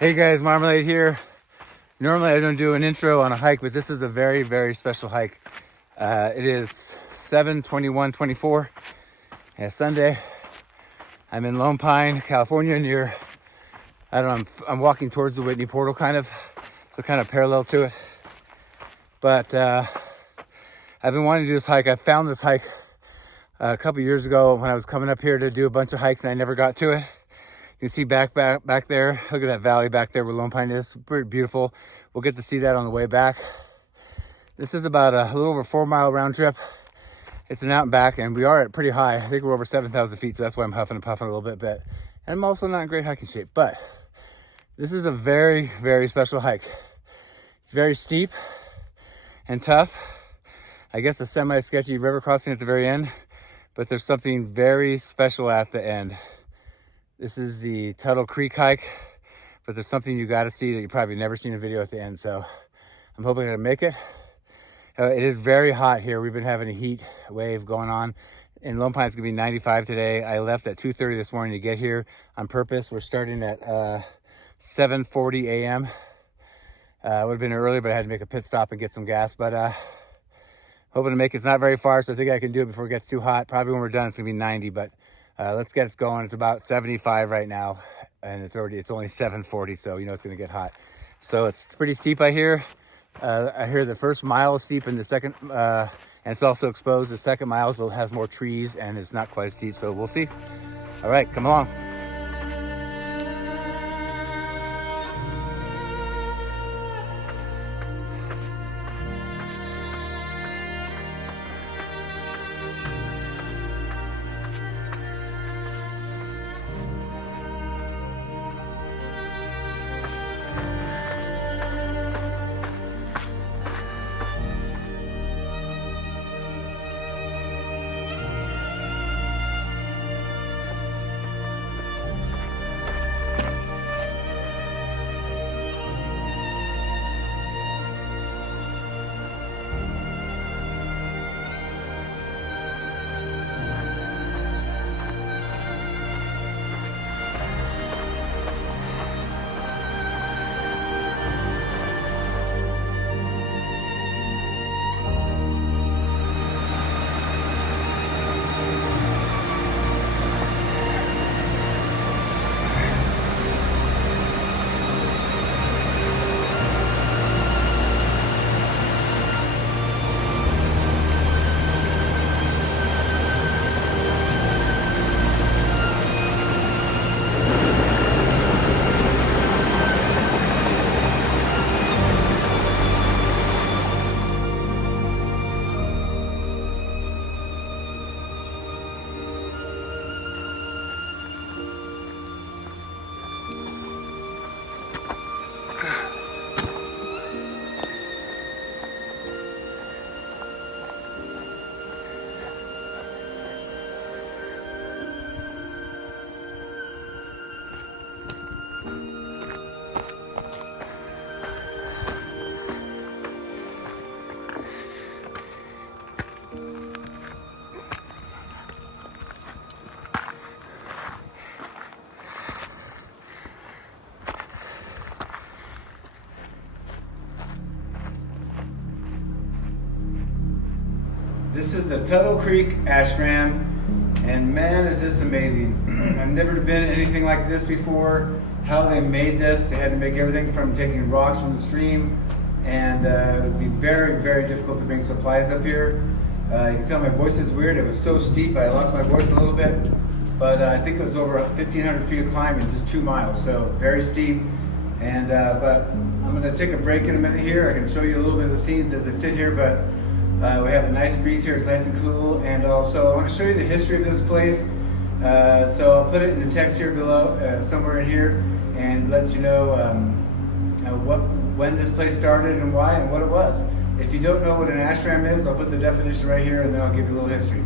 Hey guys, Marmalade here. Normally I don't do an intro on a hike, but this is a very, very special hike. It is 7/21/24, Sunday. I'm in Lone Pine, California, near, I don't know, I'm walking towards the Whitney Portal so kind of parallel to it. But I've been wanting to do this hike. I found this hike a couple years ago when I was coming up here to do a bunch of hikes and I never got to it. You can see back there, look at that valley back there where Lone Pine is, pretty beautiful. We'll get to see that on the way back. This is about a little over 4 mile round trip. It's an out and back, and we are at pretty high. I think we're over 7,000 feet, so that's why I'm huffing and puffing a little bit. And I'm also not in great hiking shape, but this is a very, very special hike. It's very steep and tough. I guess a semi-sketchy river crossing at the very end, but there's something very special at the end. This is the Tuttle Creek hike, but there's something you got to see that you probably never seen a video at the end. So I'm hoping to make it. It is very hot here. We've been having a heat wave going on. In Lone Pine, it's gonna be 95 today. I left at 2:30 this morning to get here on purpose. We're starting at 7:40 a.m. Would have been earlier, but I had to make a pit stop and get some gas. But hoping to make it. It's not very far, so I think I can do it before it gets too hot. Probably when we're done, it's gonna be 90, but let's get it going. It's about 75 right now, and it's only 7:40, so you know it's gonna get hot. So it's pretty steep, I hear. I hear the first mile is steep, and the second, and it's also exposed. The second mile still has more trees, and it's not quite as steep. So we'll see. All right, come along. This is the Tuttle Creek ashram, and man, is this amazing. I've never been anything like this before. How they made this, they had to make everything from taking rocks from the stream, and it would be very, very difficult to bring supplies up here. You can tell my voice is weird. It was so steep, I lost my voice a little bit, but I think it was over 1,500 feet of climb in just 2 miles, so very steep. And but I'm gonna take a break in a minute here. I can show you a little bit of the scenes as I sit here, but we have a nice breeze here, it's nice and cool, and also I want to show you the history of this place. So I'll put it in the text here below, somewhere in here, and let you know when this place started and why and what it was. If you don't know what an ashram is, I'll put the definition right here, and then I'll give you a little history.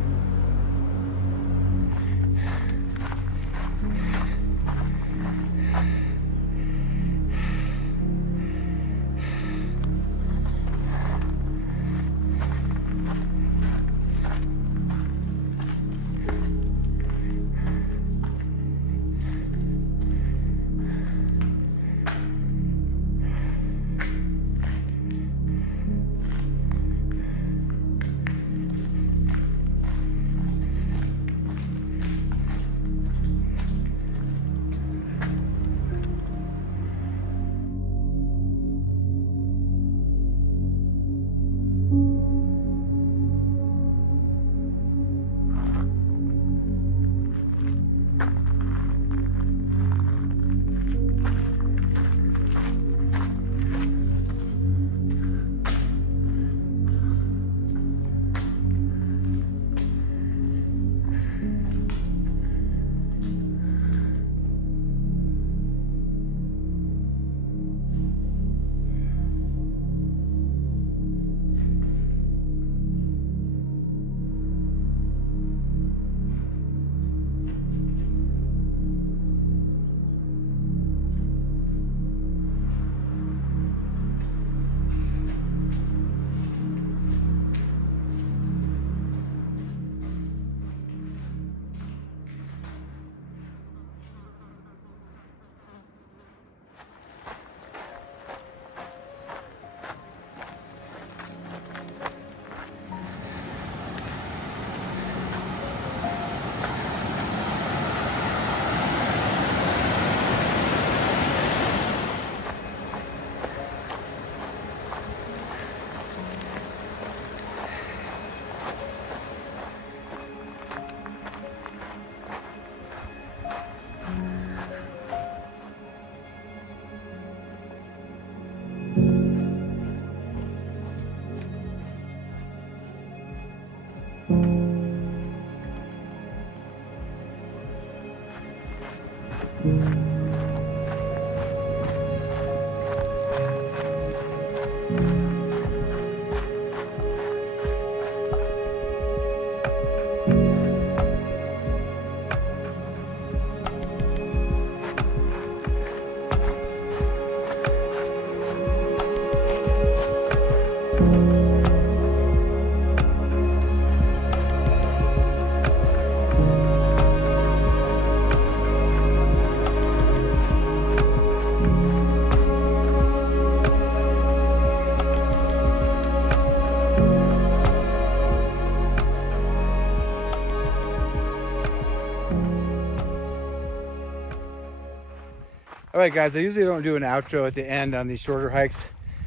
All right, guys, I usually don't do an outro at the end on these shorter hikes.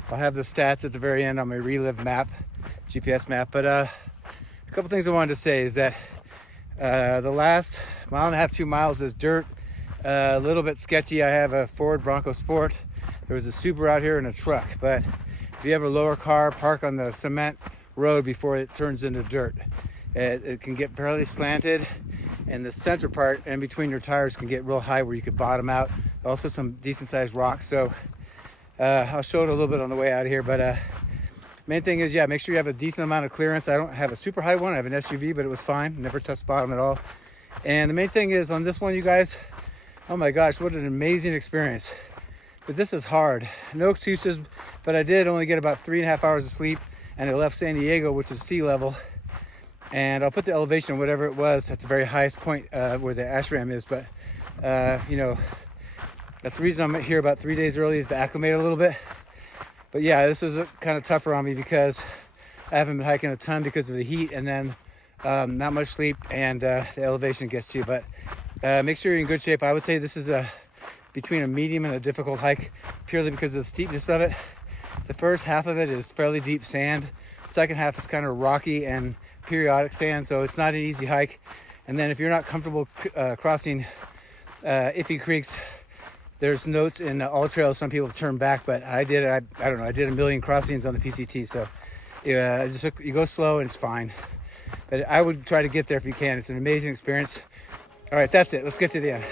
I'll have the stats at the very end on my Relive map, GPS map. But a couple things I wanted to say is that the last 1.5 to 2 miles is dirt, a little bit sketchy. I have a Ford Bronco Sport. There was a Subaru out here and a truck. But if you have a lower car, park on the cement road before it turns into dirt. It can get fairly slanted, and the center part in between your tires can get real high where you could bottom out. Also some decent sized rocks. So I'll show it a little bit on the way out here, but main thing is, yeah, make sure you have a decent amount of clearance. I don't have a super high one. I have an SUV, but it was fine. Never touched bottom at all. And the main thing is on this one, you guys, oh my gosh, what an amazing experience. But this is hard. No excuses, but I did only get about 3.5 hours of sleep, and I left San Diego, which is sea level. And I'll put the elevation, whatever it was, at the very highest point where the ashram is. But, you know, that's the reason I'm here about 3 days early, is to acclimate a little bit. But yeah, this was kind of tougher on me because I haven't been hiking a ton because of the heat, and then not much sleep, and the elevation gets to you. But make sure you're in good shape. I would say this is between a medium and a difficult hike, purely because of the steepness of it. The first half of it is fairly deep sand. The second half is kind of rocky and periodic sand, so it's not an easy hike. And then if you're not comfortable crossing iffy creeks, there's notes in all trails. Some people turn back, but I did. I don't know. I did 1 million crossings on the PCT, so you go slow and it's fine. But I would try to get there if you can. It's an amazing experience. All right, that's it. Let's get to the end.